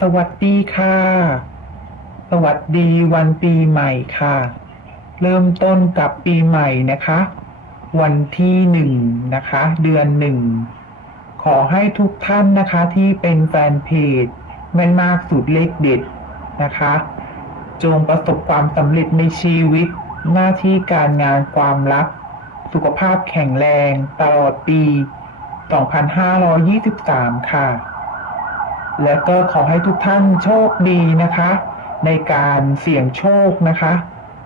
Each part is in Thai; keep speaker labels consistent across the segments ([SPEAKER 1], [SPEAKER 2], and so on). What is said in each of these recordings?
[SPEAKER 1] สวัสดีค่ะ สวัสดีวันปีใหม่ค่ะ เริ่มต้นกับปีใหม่นะคะ วันที่หนึ่งนะคะ เดือนหนึ่ง ขอให้ทุกท่านนะคะที่เป็นแฟนเพจแม่นมากสูตรเลขเด็ดนะคะ จงประสบความสำเร็จในชีวิต หน้าที่การงานความรัก สุขภาพแข็งแรงตลอดปี 2523 ค่ะ และก็ขอให้ทุกท่านโชคดีนะคะ ในการเสี่ยงโชคนะคะ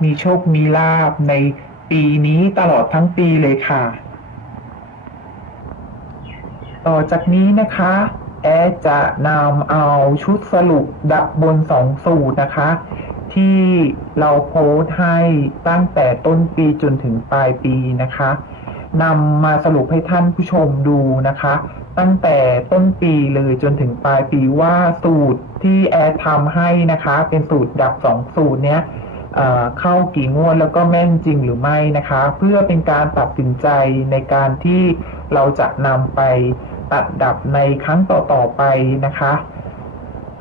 [SPEAKER 1] มีโชคมีลาบในปีนี้ตลอดทั้งปีเลยค่ะ ต่อจากนี้นะคะ แอดจะนำเอาชุดสรุปดับบนสองสูตรนะคะ ที่เราโพสต์ให้ตั้งแต่ต้นปีจนถึงปลายปีนะคะนำมาสรุปให้ท่านผู้ชมดูนะคะ ตั้งแต่ต้นปีเลยจนถึงปลายปีว่าสูตรที่แอดทำให้นะคะ เป็นสูตรดับสองสูตรเนี้ยเข้ากี่งวดแล้วก็แม่นจริงหรือไม่นะคะ เพื่อเป็นการตัดสินใจในการที่เราจะนำไปตัดดับในครั้งต่อๆไปนะคะ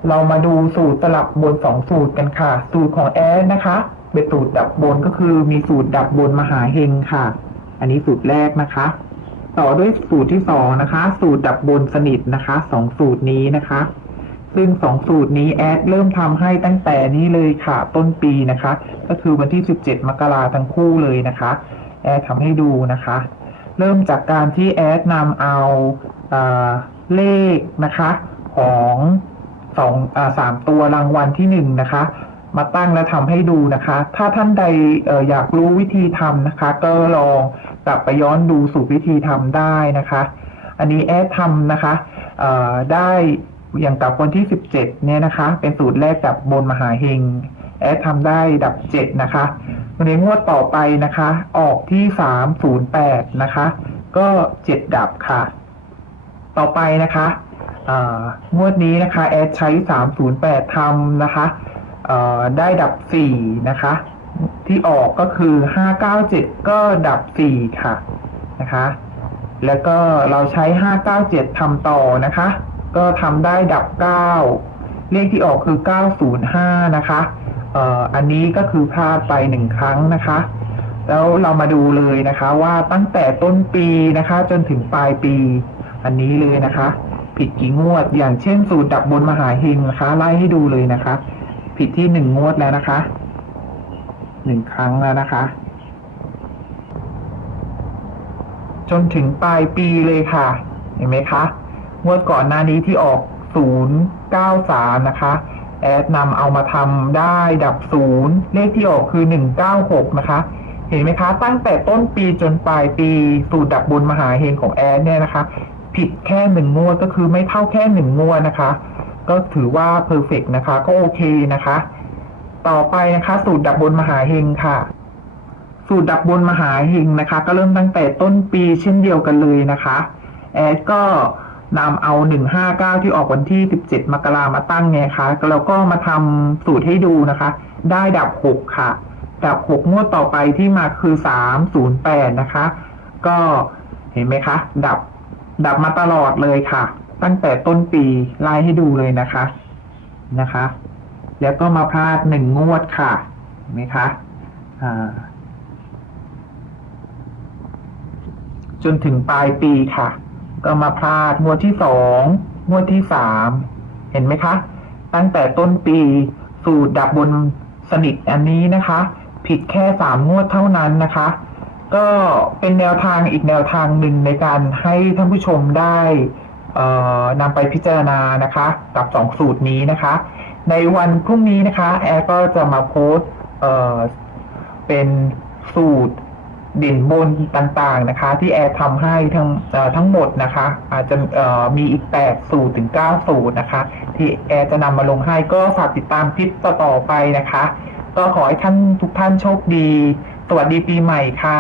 [SPEAKER 1] เรามาดูสูตรสลับบนสองสูตรกันค่ะ สูตรของแอดนะคะเป็นสูตรดับบนก็คือมีสูตรดับบนมหาเฮงค่ะ อันนี้สูตรแรกนะคะ ต่อด้วยสูตรที่สองนะคะ สูตรดับบนสนิทนะคะสองสูตรนี้นะคะ ซึ่งสองสูตรนี้แอดเริ่มทำให้ตั้งแต่นี้เลยค่ะ ต้นปีนะคะ ก็คือวันที่ 17 มกราทั้งคู่เลยนะคะ แอดทำให้ดูนะคะ เริ่มจากการที่แอดนำเอาเลขนะคะ ของสองอสามตัวรางวัลที่หนึ่งนะคะ มาตั้งและทำให้ดูนะคะ ถ้าท่านใดอออยากรู้วิธีทำนะคะ ก็ลอง กลับไปย้อนดูสูตรวิธีทำได้นะคะ อันนี้แอดทำนะคะได้อย่างกับวันที่ 17 เนี่ยนะคะ เป็นสูตรแรกดับบนมหาเฮงแอดทำได้ดับ 7 นะคะในงวดต่อไปนะคะ ออกที่ 308 นะคะ ก็ 7 ดับค่ะ ต่อไปนะคะงวดนี้นะคะ แอดใช้ 308ทำนะคะได้ดับ 4 นะคะ ที่ออกก็คือ 597 ก็ดับ 4 ค่ะนะคะ แล้วก็เราใช้ 597 ทำต่อนะคะ ก็ทำได้ดับ 9 เลขที่ออกคือ 905 นะคะเอ่ออันนี้ก็คือพลาดไปหนึ่งครั้งนะคะ แล้วเรามาดูเลยนะคะว่าตั้งแต่ต้นปีนะคะ จนถึงปลายปี อันนี้เลยนะคะ ผิดกี่งวดอย่างเช่นสูตรดับบนมหาเฮงนะคะ ไล่ให้ดูเลยนะคะ ผิดที่หนึ่งงวดแล้วนะคะ หนึ่งครั้งแล้วนะคะ จนถึงปลายปีเลยค่ะ เห็นไหมคะงวดก่อนหน้านี้ที่ออก 093 นะคะ แอดนำเอามาทำได้ดับ 0 เลขที่ออกคือ 196 นะคะ เห็นไหมคะ ตั้งแต่ต้นปีจนปลายปี สูตรดับบนมหาเฮงของแอดเนี่ยนะคะ ผิดแค่หนึ่งงวดก็คือไม่เท่าแค่หนึ่งงวดนะคะ ก็ถือว่าเพอร์เฟกนะคะ ก็โอเคนะคะ ต่อไปนะคะ สูตรดับบนมหาเฮงค่ะ สูตรดับบนมหาเฮงนะคะ ก็เริ่มตั้งแต่ต้นปีเช่นเดียวกันเลยนะคะแอดก็นำเอา159ที่ออกวันที่17มกรามาตั้งไงคะแล้วก็มาทำสูตรให้ดูนะคะ ได้ดับ6ค่ะ ดับ6งวดต่อไปที่มาคือ308นะคะ ก็เห็นไหมคะ ดับ ดับมาตลอดเลยค่ะ ตั้งแต่ต้นปีไล่ให้ดูเลยนะคะนะคะ แล้วก็มาพลาดหนึ่งงวดค่ะเห็นไหมคะจนถึงปลายปีค่ะ ก็มาพลาดงวดที่สองงวดที่สามเห็นไหมคะ ตั้งแต่ต้นปีสูตรดับบนสนิทอันนี้นะคะ ผิดแค่สามงวดเท่านั้นนะคะ ก็เป็นแนวทางอีกแนวทางหนึ่งในการให้ท่านผู้ชมได้นำไปพิจารณานะคะ กับสองสูตรนี้นะคะ ในวันพรุ่งนี้นะคะ แอร์ก็จะมาโพสเอ่อเป็นสูตรเด่นบนต่างๆนะคะ ที่แอร์ทำให้ทั้งเอ่อทั้งหมดนะคะ อาจจะเอ่อมีอีก 8 สูตรถึง 9 สูตรนะคะ ที่แอร์จะนำมาลงให้ก็ฝากติดตามคลิปต่อๆไปนะคะ ก็ขอให้ท่านทุกท่านโชคดี สวัสดีปีใหม่ค่ะ